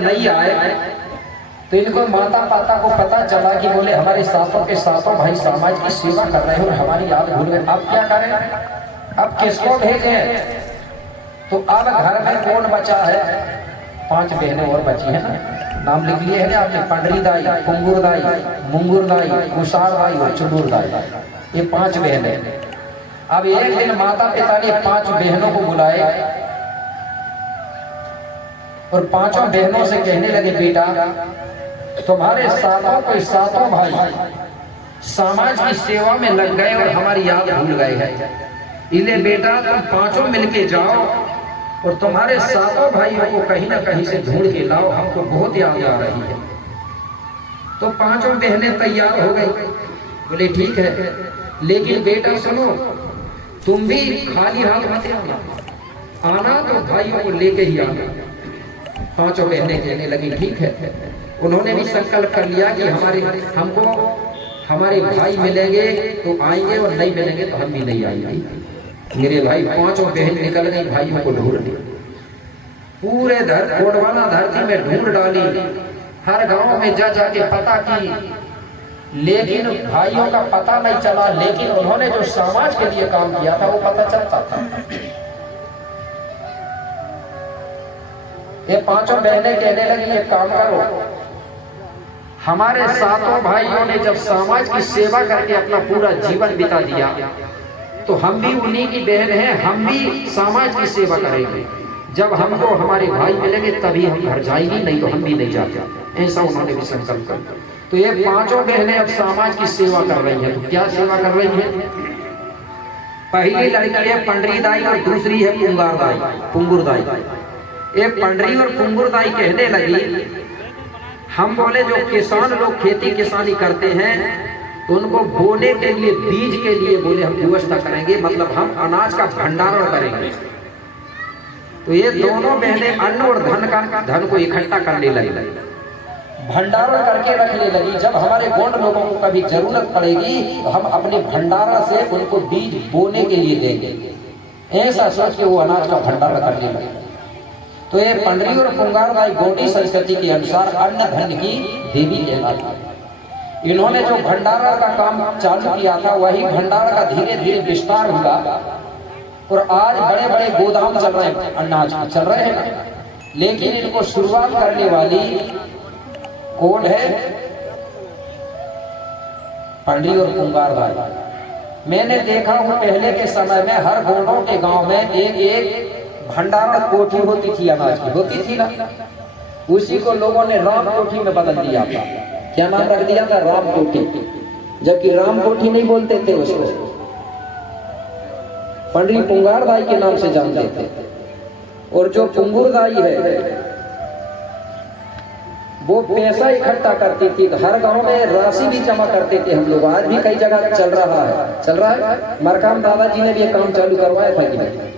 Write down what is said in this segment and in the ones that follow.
जब नहीं आए तो इनको माता पिता को पता चला कि बोले हमारे सातों के सातों भाई समाज की सेवा कर रहे हो और हमारी याद भूल गए, अब क्या करें, अब किसको भेजें। तो अब घर में कौन बचा है, 5 बहनें और बची है ना, नाम लिख लिए है आपने, पंडरी दाई, पुंगुर दाई, मुंगुर दाई, कुशार दाई और चुनूर दाई, ये 5 बहनें। अब एक दिन माता पिता ने 5 बहनों को बुलाए और 5 बहनों से कहने लगे, बेटा तुम्हारे सातों भाई समाज की सेवा में लग गए और हमारी याद भूल गए हैं, इसलिए बेटा तुम 5 मिलके जाओ और तुम्हारे 7 भाइयों को कहीं ना कहीं से ढूंढ के लाओ, हमको बहुत याद आ रही है। तो 5 बहनें तैयार हो गई, बोले ठीक है, लेकिन बेटा सुनो, तुम भी खाली हाथ मत आना, तो भाइयों को लेके ही आना। 5 बहनें कहने लगी ठीक है। उन्होंने भी संकल्प कर लिया कि हमको हमारे भाई मिलेंगे तो आएंगे और नहीं मिलेंगे तो हम भी नहीं आएंगे। मेरे भाई 5 बहन निकल गई भाइयों को ढूंढने, पूरे गोंडवाना धरती में ढूंढ डाली, हर गांव में जा जाके पता की, लेकिन भाइयों का पता नहीं चला। लेकिन उन्होंने जो समाज के लिए काम किया था वो पता चलता था। ये 5 बहनें कहने लगी, एक काम करो, हमारे 7 भाइयों ने जब समाज की सेवा करके अपना पूरा जीवन बिता दिया, तो हम भी उन्हीं की बहन हैं, हम भी समाज की सेवा करेंगे। जब हमको हमारे भाई मिलेंगे तभी हम घर जाएंगे, नहीं तो हम भी नहीं जाते। ऐसा उन्होंने भी संकल्प कर। तो ये 5 बहनें अब समाज की सेवा कर रही हैं। तो क्या सेवा कर रही हैं? पहली लड़की है पंडरी दाई और दूसरी है पुंगुर दाई। एक पंडरी और पुंगुर दाई कहने लगी, हम बोले जो किसान लोग खेती किसानी करते हैं तो उनको बोने के लिए, बीज के लिए बोले हम व्यवस्था करेंगे, मतलब हम अनाज का भंडारण करेंगे। तो ये दोनों बहनें अन्न और धन को इकट्ठा करने लगी, भंडारण करके रखने लगी। जब हमारे गोंड लोगों को कभी जरूरत पड़ेगी तो हम अपने भंडारा से उनको बीज बोने के लिए देंगे, ऐसा सोच के वो अनाज का भंडारण करने लगे। तो ये पंडरी और पुंगार दाई गोंडी संस्कृति के अनुसार अन्न धन की देवी कहलाती है। इन्होंने जो भंडारा का काम चालू किया था, वही भंडारा का धीरे धीरे विस्तार हुआ और आज बड़े बड़े गोदाम चल रहे हैं, अनाज चल रहे हैं। लेकिन इनको शुरुआत करने वाली कौन है? पंडरी और पुंगार दाई। मैंने देखा हूं पहले के समय में हर गोंडों के गांव में एक भंडारण कोठी होती थी, अनाज की होती थी ना, उसी को लोगों ने राम कोठी में बदल दिया था। क्या नाम रख दिया था? राम कोठी, जबकि राम कोठी नहीं बोलते थे उसको, पंडरी पुंगार दाई के नाम से जानते थे। और जो पुंगुर दाई है वो पैसा इकट्ठा करती थी, हर गांव में राशि भी जमा करते थे हम लोग। आज भी कई जगह चल रहा है। मरकाम दादाजी ने भी ये काम चालू करवाया था कि नहीं?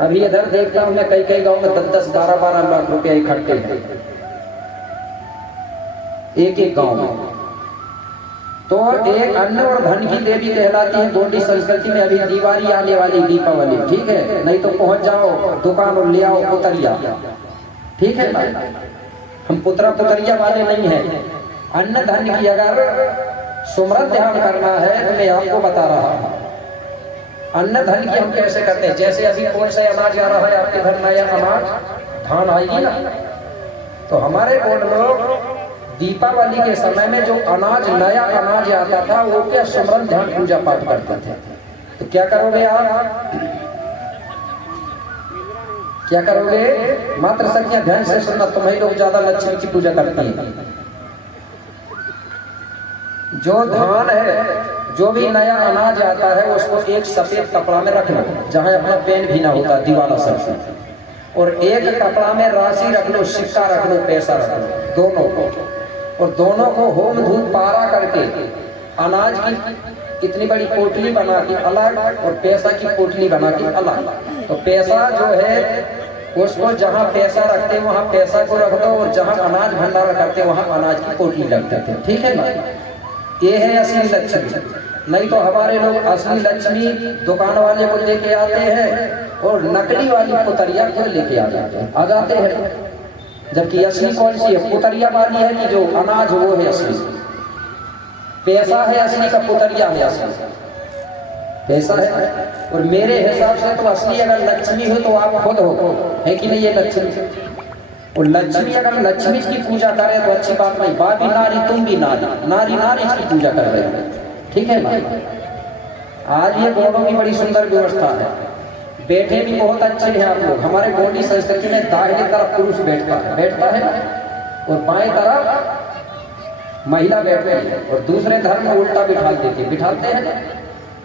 अभी इधर देखता हूं मैं कई गांव में 10-10, 12-12 लाख रुपया इकट्ठे हैं एक गांव में। तो एक अन्न और धन की देवी कहलाती है गोंडी संस्कृति में। अभी दिवाली आने वाली, दीपावली, ठीक है, नहीं तो पहुंच जाओ दुकान और ले आओ पुतरिया, ठीक है ना? हम पुतरिया वाले नहीं हैं। अन्न धन की अगर सुमरन ध्यान करना है तो मैं आपको बता रहा हूं। अन्न धन की हम कैसे करते हैं? जैसे अभी कौन सा अनाज आ रहा है आपके घर, नया अनाज, धान आएगी ना, तो हमारे गोंड लोग दीपावली के समय में जो अनाज, नया अनाज आता था, वो क्या सुमरन ध्यान पूजा पाठ करते थे। तो क्या करोगे आप? क्या करोगे? मात्र संख्या ध्यान से सुनना, तुम्हें लोग ज्यादा लक्ष्मी की पूजा करती हैं। जो धान है, जो भी नया अनाज आता है, उसको एक सफेद कपड़ा में रख लो, जहां अपना पेन भी ना होता, दीवाना सबसे, और एक कपड़ा में राशि रख लो, सिक्का रख लो, पैसा रख लो, दोनों को। और दोनों को होम धूप पारा करके अनाज की इतनी बड़ी पोटली बना के अलग और पैसा की पोटली बना के अलग। तो पैसा जो है उसको जहाँ पैसा रखते वहाँ पैसा को रख दो, और जहाँ अनाज भंडारण करते वहाँ अनाज की पोटली रखते थे, ठीक है ना? ये है असली लक्ष्मी। नहीं तो हमारे लोग असली लक्ष्मी दुकान वाले को लेके आते हैं और नकली वाली पुतरिया को लेके आ जाते हैं। जबकि असली कौन सी है? पुतरिया वाली है कि जो अनाज वो है असली। पैसा है असली का पुतरिया है असली? पैसा है। और मेरे हिसाब से तो असली अगर लक्ष्मी हो तो आप खुद हो, है कि नहीं? ये लक्ष्मी। और लक्ष्मी अगर लक्ष्मी की पूजा करे तो अच्छी बात नहीं। बाबी नारी तुम भी नारी, नारी नारी की पूजा कर रहे हो, ठीक है ना? आज ये गौड़ों की बड़ी सुंदर व्यवस्था है, बैठे भी बहुत अच्छे हैं आप लोग। हमारे गौड़ी संस्कृति में दाहिने तरफ पुरुष बैठता है और बाएं तरफ महिला बैठती है, और दूसरे धर्म में उल्टा बिठाते हैं।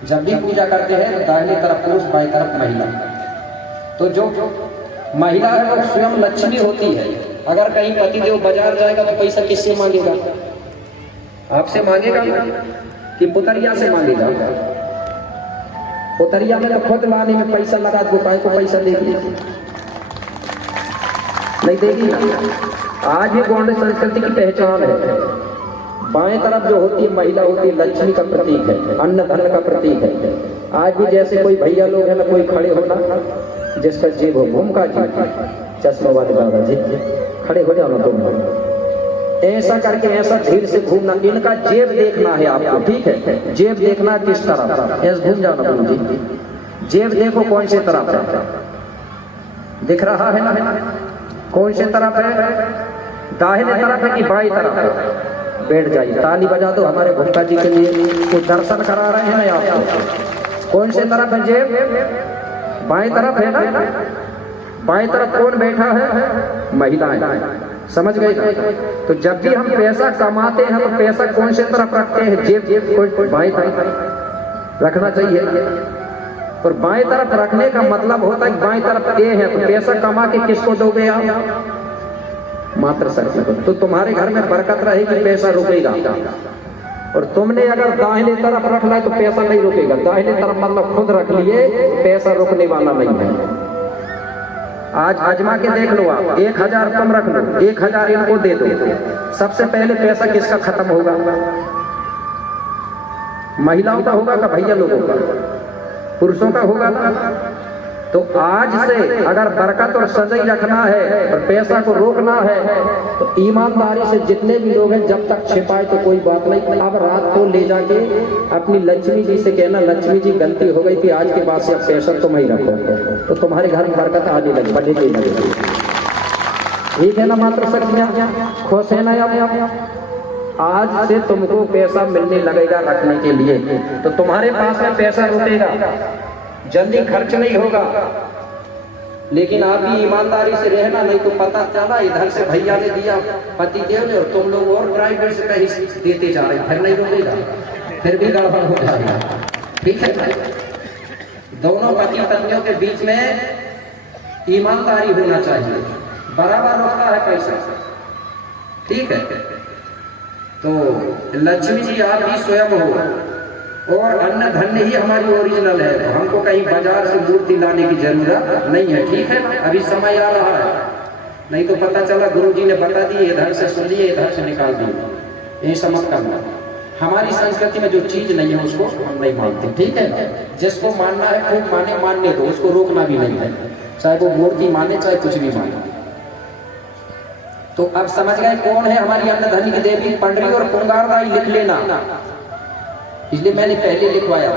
जब भी पूजा करते हैं तो दाहिने तरफ पुरुष, बाएं तरफ महिला। तो जो महिला है वो स्वयं लक्ष्मी होती है। अगर कहीं पतिदेव बाजार जाएगा तो पैसा किससे मांगेगा? आपसे मांगेगा कि पुतरिया से मांगेगा? पुतरिया में तो खुद लाने में पैसा लगा दो, काय को पैसा देगी? नहीं देगी। आज ये गौड़ संस्कृति की पहचान है। बाएं तरफ जो होती है महिला होती है लक्ष्मी का प्रतीक है, अन्न धन का प्रतीक है। आज भी जैसे कोई भैया लोग है ना, कोई खड़े होना जिसका जेब हो, भूमका जी, चश्मा वाले दादा जी, खड़े हो जाना तुम, ऐसा करके ऐसा धीरे से घूमना। इनका जेब देखना है आपको, ठीक है? जेब देखना किस तरफ, ऐसे घूम जाना तुम जी। जेब देखो कौन से तरफ है, दिख रहा है ना? कौन से तरफ है? दाहिने तरफ है कि बाई तरफ है? बैठ जाइए, ताली बजा दो हमारे भूमका जी के लिए, वो दर्शन करा रहे हैं ना आपको। कौन से तरफ है जेब? बाएं तरफ है ना? बाएं तरफ कौन बैठा है? महिलाएं। समझ गए? तो जब भी हम पैसा कमाते हैं तो पैसा कौन से तरफ रखते हैं? जेब बाएं तरफ रखना चाहिए। और बाएं तरफ रखने का मतलब होता है बाएं तरफ ये है तो पैसा कमा के किसको दोगे आप? मात्र शक्ति को। तो तुम्हारे घर में बरकत रहेगी, पैसा रुकेगा। और तुमने अगर दाहिने तरफ रखना है तो पैसा नहीं रुकेगा। दाहिने तरफ मतलब खुद रख लिए, पैसा रुकने वाला नहीं है। आज आजमा के देख लो आप, 1000 तुम रख लो, 1000 इनको दे दो, सबसे पहले पैसा किसका खत्म होगा? महिलाओं का होगा का भैया लोगों का? पुरुषों का होगा ना? तो आज से अगर बरकत और सजई रखना है और पैसा को रोकना है तो ईमानदारी से जितने भी लोग हैं, जब तक छिपाए तो कोई बात नहीं। अब रात को ले जाके अपनी लक्ष्मी जी से कहना, लक्ष्मी जी गलती हो गई थी, आज के बाद से अब पैसा तुम ही रखो, तो तुम्हारे घर में बरकत आने लगी, बढ़ने लगेगी। ठीक है ना मात्र शक्तियाँ? खुश है ना? आज से तुमको पैसा मिलने लगेगा रखने के लिए, तो तुम्हारे पास में पैसा रुकेगा, जल्दी खर्च नहीं होगा। लेकिन आप भी ईमानदारी से रहना, नहीं तो पता चला इधर से भैया ने दिया पति देव ने और तुम लोग और प्राइवेट से कहीं देते जा रहे, फिर नहीं रुकेगा, फिर भी गड़बड़ हो जाएगा। ठीक है? दोनों पति पत्नियों के बीच में ईमानदारी होना चाहिए, बराबर रुकता है पैसा। ठीक है? तो लक्ष्मी जी आप भी स्वयं हो और अन्न धन्य ही हमारी ओरिजिनल है, तो हमको कहीं बाजार से मूर्ति लाने की जरूरत नहीं है। ठीक है? अभी समय आ रहा है, नहीं तो पता चला गुरुजी ने बता दिए, इधर से सुन लिए, इधर से निकाल दिए। ऐसा मत करना। हमारी संस्कृति में जो चीज नहीं है उसको हम नहीं मानते। ठीक है? जिसको मानना है खूब माने, मानने दो, उसको रोकना भी नहीं है, चाहे वो मूर्ति माने चाहे कुछ भी माने। तो अब समझ गए कौन है हमारी अन्न धनी की देवी? पंडरी और पुंगारदाई लिख लेना, इसलिए मैंने पहले लिखवाया।